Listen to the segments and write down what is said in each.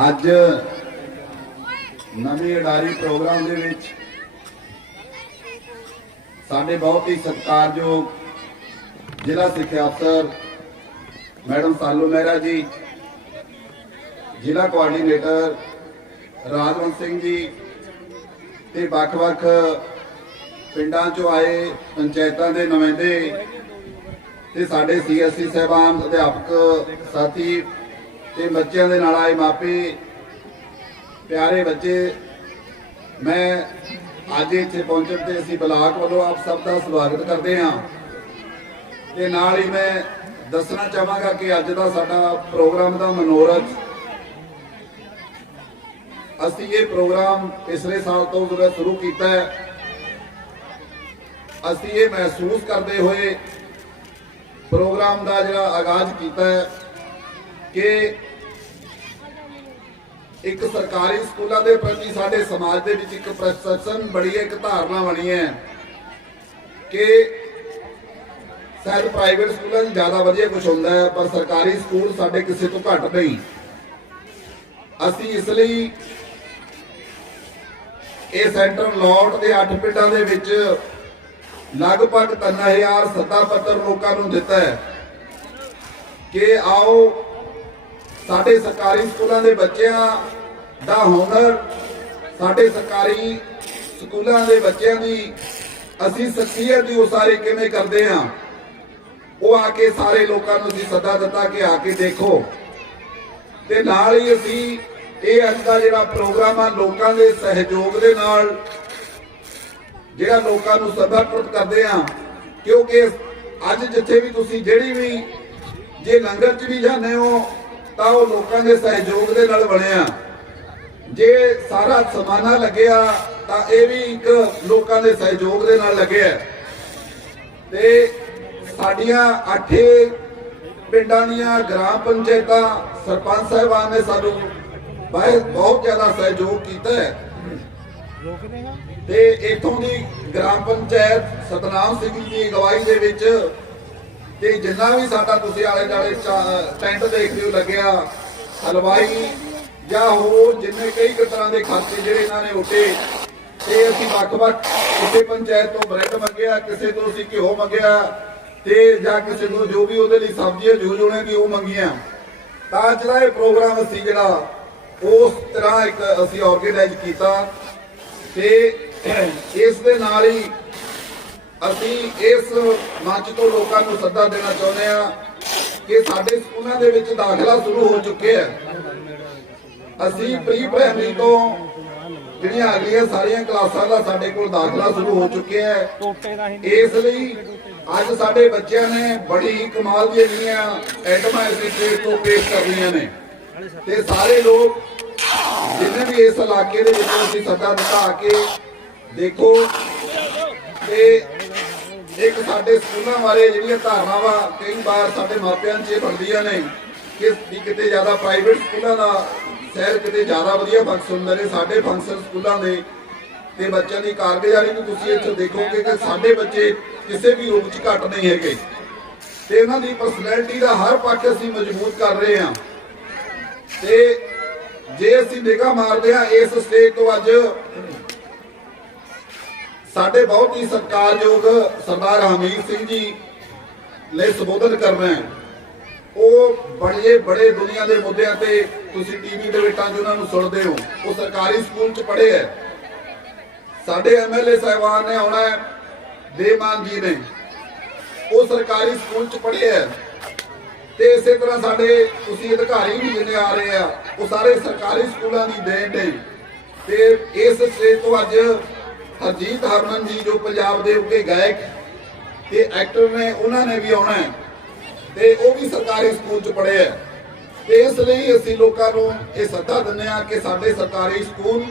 ਅੱਜ ਨਵੇਂ ਅਡਾਰੀ ਪ੍ਰੋਗਰਾਮ ਦੇ ਵਿੱਚ ਸਾਡੇ ਬਹੁਤ ਹੀ ਸਤਿਕਾਰਯੋਗ ਜ਼ਿਲ੍ਹਾ ਸਿੱਖਿਆ ਅਫਸਰ ਮੈਡਮ ਸਾਲੂ ਮਹਿਰਾ ਜੀ, ਜ਼ਿਲ੍ਹਾ ਕੋਆਰਡੀਨੇਟਰ ਰਾਜਵੰਤ ਸਿੰਘ ਜੀ ਤੇ ਵੱਖ-ਵੱਖ ਪਿੰਡਾਂ ਚੋਂ ਆਏ ਪੰਚਾਇਤਾਂ ਦੇ ਨੁਮਾਇੰਦੇ ਤੇ ਸਾਡੇ ਸੀਐਸਸੀ ਸਹਿਬਾਨ ਅਧਿਆਪਕ ਸਾਥੀ ਤੇ ਬੱਚਿਆਂ ਦੇ ਨਾਲ ਆਏ ਮਾਪੇ, ਪਿਆਰੇ ਬੱਚੇ, ਮੈਂ ਅੱਜ ਇੱਥੇ ਪਹੁੰਚਣ ਤੇ ਅਸੀਂ ਬਲਾਕ ਵੱਲੋਂ ਆਪ ਸਭ ਦਾ ਸਵਾਗਤ ਕਰਦੇ ਹਾਂ। ਤੇ ਨਾਲ ਹੀ ਮੈਂ ਦੱਸਣਾ ਚਾਹਾਂਗਾ ਕਿ ਅੱਜ ਦਾ ਸਾਡਾ ਪ੍ਰੋਗਰਾਮ ਦਾ ਮਨੋਰਥ, ਅਸੀਂ ਇਹ ਪ੍ਰੋਗਰਾਮ ਪਿਛਲੇ ਸਾਲ ਤੋਂ ਜਦੋਂ ਸ਼ੁਰੂ ਕੀਤਾ ਹੈ, ਅਸੀਂ ਇਹ ਮਹਿਸੂਸ ਕਰਦੇ ਹੋਏ ਪ੍ਰੋਗਰਾਮ ਦਾ ਜਿਹੜਾ ਆਗਾਜ਼ ਕੀਤਾ ਹੈ ਕਿ ਇੱਕ ਸਰਕਾਰੀ ਸਕੂਲਾਂ ਦੇ ਪ੍ਰਤੀ ਸਾਡੇ ਸਮਾਜ ਦੇ ਵਿੱਚ ਇੱਕ ਪ੍ਰਸੈਪਸ਼ਨ ਬੜੀ ਇੱਕ ਧਾਰਨਾ ਬਣੀ ਹੈ ਕਿ ਸ਼ਾਇਦ ਪ੍ਰਾਈਵੇਟ ਸਕੂਲਾਂ 'ਚ ਜ਼ਿਆਦਾ ਵਧੀਆ ਕੁਝ ਹੁੰਦਾ ਹੈ, ਪਰ ਸਰਕਾਰੀ ਸਕੂਲ ਸਾਡੇ ਕਿਸੇ ਤੋਂ ਘੱਟ ਨਹੀਂ। ਅਸੀਂ ਇਸ ਲਈ ਇਹ ਸੈਂਟਰ ਲੋਟ ਦੇ 8 ਪਿੰਡਾਂ ਦੇ ਵਿੱਚ ਲਗਭਗ 3000 ਸੱਤਾ ਪੱਤਰ ਲੋਕਾਂ ਨੂੰ ਦਿੱਤਾ ਹੈ ਕਿ ਆਓ ਸਾਡੇ ਸਰਕਾਰੀ ਸਕੂਲਾਂ ਦੇ ਬੱਚਿਆਂ ਦਾ ਹੁਨਰ, ਸਾਡੇ ਸਰਕਾਰੀ ਸਕੂਲਾਂ ਦੇ ਬੱਚਿਆਂ ਦੀ ਅਸੀਂ ਸ਼ਖਸੀਅਤ ਦੀ ਉਸਾਰੀ ਕਿਵੇਂ ਕਰਦੇ ਹਾਂ, ਉਹ ਆ ਕੇ ਸਾਰੇ ਲੋਕਾਂ ਨੂੰ ਅਸੀਂ ਸੱਦਾ ਦਿੱਤਾ ਕਿ ਆ ਕੇ ਦੇਖੋ। ਤੇ ਨਾਲ ਹੀ ਅਸੀਂ ਇਹ ਅੱਜ ਦਾ ਜਿਹੜਾ ਪ੍ਰੋਗਰਾਮ ਆ, ਲੋਕਾਂ ਦੇ ਸਹਿਯੋਗ ਦੇ ਨਾਲ ਜਿਹੜਾ ਲੋਕਾਂ ਨੂੰ ਸਮਰਪਿਤ ਕਰਦੇ ਆ ਕਿਉਂਕਿ ਅੱਜ ਜਿੱਥੇ ਵੀ ਤੁਸੀਂ ਜਿਹੜੀ ਵੀ ਜੇ ਲੰਗਰ 'ਚ ਵੀ ਜਾਂਦੇ ਹੋ ਤਾਂ ਉਹ ਲੋਕਾਂ ਦੇ ਸਹਿਯੋਗ ਦੇ ਨਾਲ ਬਣਿਆ। ਜੇ ਸਾਰਾ ਸਮਾਨਾ ਲੱਗਿਆ, ਤਾਂ ਇਹ ਵੀ ਇੱਕ ਲੋਕਾਂ ਦੇ ਸਹਿਯੋਗ ਦੇ ਨਾਲ ਲੱਗਿਆ। ਤੇ ਸਾਡੀਆਂ ਅੱਠੇ ਪਿੰਡਾਂ ਦੀਆਂ ਗ੍ਰਾਮ ਪੰਚਾਇਤਾਂ, ਸਰਪੰਚ ਸਾਹਿਬਾਨ ਨੇ ਸਾਨੂੰ ਬਹੁਤ ਜ਼ਿਆਦਾ ਸਹਿਯੋਗ ਕੀਤਾ ਹੈ। ਤੇ ਇਥੋਂ ਦੀ ਗ੍ਰਾਮ ਪੰਚਾਇਤ ਸਤਨਾਮ ਸਿੰਘ ਦੀ ਅਗਵਾਈ ਦੇ ਵਿੱਚ ਤੇ ਜਿੰਨਾ ਵੀ ਸਾਡਾ ਤੁਸੀਂ ਆਲੇ ਦੁਆਲੇ ਟੈਂਟ ਦੇਖਦੇ ਹੋ ਲੱਗਿਆ, ਹਲਵਾਈ ਜਾਂ ਹੋਰ ਜਿੰਨੇ ਕਈ ਤਰ੍ਹਾਂ ਦੇ ਖਾਤੇ ਜਿਹੜੇ ਇਹਨਾਂ ਨੇ ਉੱਤੇ, ਤੇ ਅਸੀਂ ਵੱਖ-ਵੱਖ ਕਿਸੇ ਪੰਚਾਇਤ ਤੋਂ ਬ੍ਰੈਡ ਮੰਗਿਆ, ਕਿਸੇ ਤੋਂ ਅਸੀਂ ਘਿਓ ਮੰਗਿਆ, ਤੇ ਜਾਂ ਕਿਸੇ ਤੋਂ ਜੋ ਵੀ ਉਹਦੇ ਲਈ ਸਬਜ਼ੀਆਂ ਜੂਝ ਹੋਣੇ ਦੀ ਉਹ ਮੰਗੀਆਂ। ਤਾਂ ਅੱਜ ਦਾ ਇਹ ਪ੍ਰੋਗਰਾਮ ਅਸੀਂ ਜਿਹੜਾ, ਉਸ ਤਰ੍ਹਾਂ ਇੱਕ ਅਸੀਂ ਆਰਗੇਨਾਈਜ਼ ਕੀਤਾ ਤੇ ਇਸ ਦੇ ਨਾਲ ਹੀ ਅਸੀਂ ਇਸ ਮੰਚ ਤੋਂ ਲੋਕਾਂ ਨੂੰ ਸੱਦਾ ਦੇਣਾ ਚਾਹੁੰਦੇ ਹਾਂ ਕਿ ਸਾਡੇ ਸਕੂਲਾਂ ਦੇ ਵਿੱਚ ਦਾਖਲਾ ਸ਼ੁਰੂ ਹੋ ਚੁੱਕਿਆ ਅਸੀਂ ਪ੍ਰੀ ਪ੍ਰਾਇਮਰੀ ਤੋਂ ਜਿਹੜੀਆਂ ਅਗਲੀਆਂ ਸਾਰੀਆਂ ਕਲਾਸਾਂ ਦਾ ਸਾਡੇ ਕੋਲ ਦਾਖਲਾ ਸ਼ੁਰੂ ਹੋ ਚੁੱਕਿਆ ਹੈ। ਇਸ ਲਈ ਅੱਜ ਸਾਡੇ ਬੱਚਿਆਂ ਨੇ ਬੜੀ ਹੀ ਕਮਾਲ ਦੀਆਂ ਜਿਹੜੀਆਂ ਐਟਮਾਂ ਇਸ ਸਟੇਜ ਤੋਂ ਪੇਸ਼ ਕਰਨੀਆਂ ਨੇ। ਤੇ ਸਾਰੇ ਲੋਕ ਜਿੰਨੇ ਵੀ ਇਸ ਇਲਾਕੇ ਦੇ ਵਿੱਚ ਅਸੀਂ ਸੱਦਾ ਦਿੱਤਾ ਆ ਕੇ ਦੇਖੋ, ਤੇ ਇੱਕ ਸਾਡੇ ਸਕੂਲਾਂ ਬਾਰੇ ਜਿਹੜੀਆਂ ਧਾਰਨਾਵਾਂ ਕਈ ਵਾਰ ਸਾਡੇ ਮਾਪਿਆਂ 'ਚ ਬਣਦੀਆਂ ਨੇ ਕਿ ਕਿਤੇ ਜ਼ਿਆਦਾ ਪ੍ਰਾਈਵੇਟ ਸਕੂਲਾਂ ਦਾ ਸ਼ਹਿਰ ਕਿਤੇ ਜ਼ਿਆਦਾ ਵਧੀਆ ਫੰਕਸ਼ਨ ਹੁੰਦੇ ਨੇ ਸਾਡੇ ਫੰਕਸ਼ਨ ਸਕੂਲਾਂ ਦੇ ਤੇ ਬੱਚਿਆਂ ਦੀ ਕਾਰਗੁਜ਼ਾਰੀ ਨੂੰ ਤੁਸੀਂ ਇੱਥੇ ਦੇਖੋਗੇ ਕਿ ਸਾਡੇ ਬੱਚੇ ਕਿਸੇ ਵੀ ਰੂਪ 'ਚ ਘੱਟ ਨਹੀਂ ਹੈਗੇ। ਤੇ ਇਹਨਾਂ ਦੀ ਪਰਸਨੈਲਿਟੀ ਦਾ ਹਰ ਪੱਖ ਅਸੀਂ ਮਜ਼ਬੂਤ ਕਰ ਰਹੇ ਹਾਂ। ਤੇ ਜੇ ਅਸੀਂ ਨਿਗਾਹ ਮਾਰਦੇ ਹਾਂ ਇਸ ਸਟੇਜ ਤੋਂ ਅੱਜ ਸਾਡੇ ਬਹੁਤ ਹੀ ਸਤਿਕਾਰਯੋਗ ਸਰਦਾਰ ਹਮੀਦ ਸਿੰਘ ਜੀ ਲਈ ਸੰਬੋਧਨ ਕਰਨਾ ਹੈ। ਉਹ ਬੜੇ ਬੜੇ ਦੁਨੀਆ ਦੇ ਮੁੱਦਿਆਂ ਤੇ ਤੁਸੀਂ ਟੀਵੀ ਦੇ ਵਿੱਚ 'ਚ ਉਹਨਾਂ ਨੂੰ ਸੁਣਦੇ ਹੋ। ਉਹ ਸਰਕਾਰੀ ਸਕੂਲ 'ਚ ਪੜ੍ਹੇ ਹੈ। ਸਾਡੇ ਐਮਐਲਏ ਸਾਹਿਬਾਨ ਨੇ ਆਉਣਾ ਹੈ ਦੇਮਾਨ ਜੀ ਨੇ। ਉਹ ਸਰਕਾਰੀ ਸਕੂਲ 'ਚ ਪੜ੍ਹੇ ਹੈ। ਤੇ ਇਸੇ ਤਰ੍ਹਾਂ ਸਾਡੇ ਤੁਸੀਂ ਅਧਿਕਾਰੀ ਵੀ ਜਿੰਨੇ ਆ ਰਹੇ ਆ, ਉਹ ਸਾਰੇ ਸਰਕਾਰੀ ਸਕੂਲਾਂ ਦੀ ਦੇਣ ਨੇ। ਤੇ ਇਸ ਸਟੇਜ ਤੋਂ ਅੱਜ ਹਰਜੀਤ ਹਰਮਨ ਜੀ ਜੋ ਪੰਜਾਬ ਦੇ ਉੱਗੇ ਗਾਇਕ ਤੇ ਐਕਟਰ ਨੇ, ਉਹਨਾਂ ਨੇ ਵੀ ਆਉਣਾ ਹੈ ਤੇ ਉਹ ਵੀ ਸਰਕਾਰੀ ਸਕੂਲ 'ਚ ਪੜ੍ਹੇ ਆ ਤੇ ਇਸ ਲਈ ਅਸੀਂ ਲੋਕਾਂ ਨੂੰ ਇਹ ਸੱਦਾ ਦਿੰਦੇ ਆ ਕਿ ਸਾਡੇ ਸਰਕਾਰੀ ਸਕੂਲ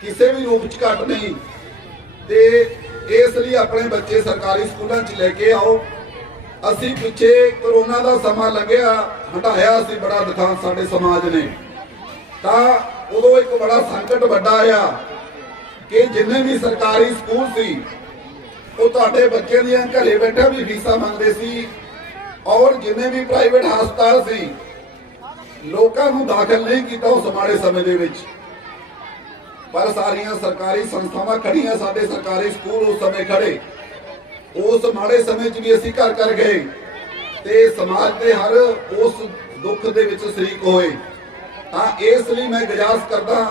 ਕਿਸੇ ਵੀ ਰੂਪ 'ਚ ਘੱਟ ਨਹੀਂ। ਤੇ ਇਸ ਲਈ ਆਪਣੇ ਬੱਚੇ ਸਰਕਾਰੀ ਸਕੂਲਾਂ 'ਚ ਲੈ ਕੇ ਆਓ। ਅਸੀਂ ਪਿੱਛੇ ਕਰੋਨਾ ਦਾ ਸਮਾਂ ਲੱਗਿਆ, ਹਟਾਇਆ ਸੀ ਬੜਾ ਦੁਖਾਂ ਸਾਡੇ ਸਮਾਜ ਨੇ। ਤਾਂ ਉਦੋਂ ਇੱਕ ਬੜਾ ਸੰਕਟ ਵੱਡਾ ਆਇਆ। ਕਿ ਜਿੰਨੇ ਵੀ ਸਰਕਾਰੀ ਸਕੂਲ ਸੀ, ਉਹ ਤੁਹਾਡੇ ਬੱਚਿਆਂ ਦੀਆਂ ਘਰੇ ਬੈਠਾ ਵੀ ਫੀਸਾਂ ਮੰਗਦੇ ਸੀ ਔਰ ਜਿੰਨੇ ਵੀ ਪ੍ਰਾਈਵੇਟ ਹਸਪਤਾਲ ਸੀ, ਲੋਕਾਂ ਨੂੰ ਦਾਖਲ ਨਹੀਂ ਕੀਤਾ ਉਸ ਮਾੜੇ ਸਮੇਂ ਦੇ ਵਿੱਚ। ਪਰ ਸਾਰੀਆਂ ਸਰਕਾਰੀ ਸੰਸਥਾਵਾਂ ਖੜੀਆਂ ਸਾਡੇ ਸਰਕਾਰੀ ਸਕੂਲ ਉਸ ਸਮੇਂ ਖੜੇ ਉਸ ਮਾੜੇ ਸਮੇਂ 'ਚ ਵੀ ਅਸੀਂ ਘਰ ਘਰ ਗਏ ਤੇ ਸਮਾਜ ਦੇ ਹਰ ਉਸ ਦੁੱਖ ਦੇ ਵਿੱਚ ਸ਼ਰੀਕ ਹੋਏ। ਤਾਂ ਇਸ ਲਈ ਮੈਂ ਗੁਜ਼ਾਰਸ ਕਰਦਾ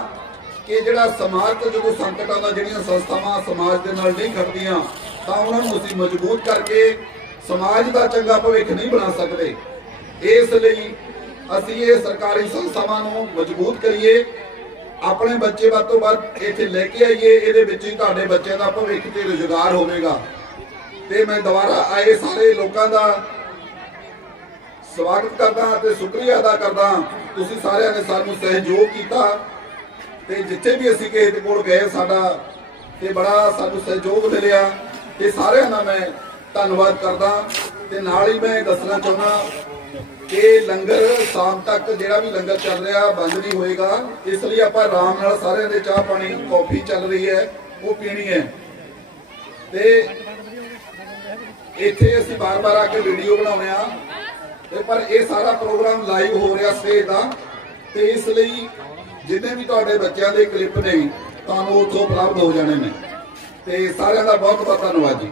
ਕਿ ਜਿਹੜਾ ਸਮਾਜ ਤੋਂ ਜਦੋਂ ਸੰਕਟਾਂ ਦਾ ਜਿਹੜੀਆਂ ਸੰਸਥਾਵਾਂ ਸਮਾਜ ਦੇ ਨਾਲ ਨਹੀਂ ਖੜਦੀਆਂ, ਤਾਂ ਉਹਨਾਂ ਨੂੰ ਅਸੀਂ ਮਜ਼ਬੂਤ ਕਰਕੇ ਸਮਾਜ ਦਾ ਚੰਗਾ ਭਵਿੱਖ ਨਹੀਂ ਬਣਾ ਸਕਦੇ। ਇਸ ਲਈ ਅਸੀਂ ਇਹ ਸਰਕਾਰੀ ਸੰਸਥਾਵਾਂ ਨੂੰ ਮਜ਼ਬੂਤ ਕਰੀਏ, ਆਪਣੇ ਬੱਚੇ ਵੱਧ ਤੋਂ ਵੱਧ ਇੱਥੇ ਲੈ ਕੇ ਆਈਏ, ਇਹਦੇ ਵਿੱਚ ਹੀ ਤੁਹਾਡੇ ਬੱਚਿਆਂ ਦਾ ਭਵਿੱਖ ਤੇ ਰੁਜ਼ਗਾਰ ਹੋਵੇਗਾ। ਤੇ ਮੈਂ ਦੁਬਾਰਾ ਆਏ ਸਾਰੇ ਲੋਕਾਂ ਦਾ ਸਵਾਗਤ ਕਰਦਾ ਤੇ ਸ਼ੁਕਰੀਆ ਅਦਾ ਕਰਦਾ। ਤੁਸੀਂ ਸਾਰਿਆਂ ਨੇ ਸਾਨੂੰ ਸਹਿਯੋਗ ਕੀਤਾ। ਤੇ ਜਿੱਥੇ ਵੀ ਅਸੀਂ ਕਿਸੇ ਦੇ ਕੋਲ ਗਏ, ਸਾਡਾ ਤੇ ਬੜਾ ਸਾਨੂੰ ਸਹਿਯੋਗ ਮਿਲਿਆ। ਤੇ ਸਾਰਿਆਂ ਦਾ ਮੈਂ ਧੰਨਵਾਦ ਕਰਦਾ। ਤੇ ਨਾਲ ਹੀ ਮੈਂ ਦੱਸਣਾ ਚਾਹੁੰਦਾ ਕਿ ਲੰਗਰ ਸ਼ਾਮ ਤੱਕ ਜਿਹੜਾ ਵੀ ਲੰਗਰ ਚੱਲ ਰਿਹਾ, ਬੰਦ ਨਹੀਂ ਹੋਏਗਾ। ਇਸ ਲਈ ਆਪਾਂ ਆਰਾਮ ਨਾਲ ਸਾਰਿਆਂ ਦੇ ਚਾਹ ਪਾਣੀ, ਕੌਫੀ ਚੱਲ ਰਹੀ ਹੈ, ਉਹ ਪੀਣੀ ਹੈ। ਤੇ ਇੱਥੇ ਅਸੀਂ ਬਾਰ-ਬਾਰ ਆ ਕੇ ਵੀਡੀਓ ਬਣਾਉਣੇ ਆ ਤੇ ਪਰ ਇਹ ਸਾਰਾ ਪ੍ਰੋਗਰਾਮ ਲਾਈਵ ਹੋ ਰਿਹਾ ਸਟੇਜ ਦਾ। ਤੇ ਇਸ ਲਈ ਜਿੰਨੇ ਵੀ ਤੁਹਾਡੇ ਬੱਚਿਆਂ ਦੇ ਕਲਿੱਪ ਨੇ, ਤੁਹਾਨੂੰ ਉੱਥੋਂ ਪ੍ਰਾਪਤ ਹੋ ਜਾਣੇ ਨੇ। ਤੇ ਸਾਰਿਆਂ ਦਾ ਬਹੁਤ ਬਹੁਤ ਧੰਨਵਾਦ ਜੀ।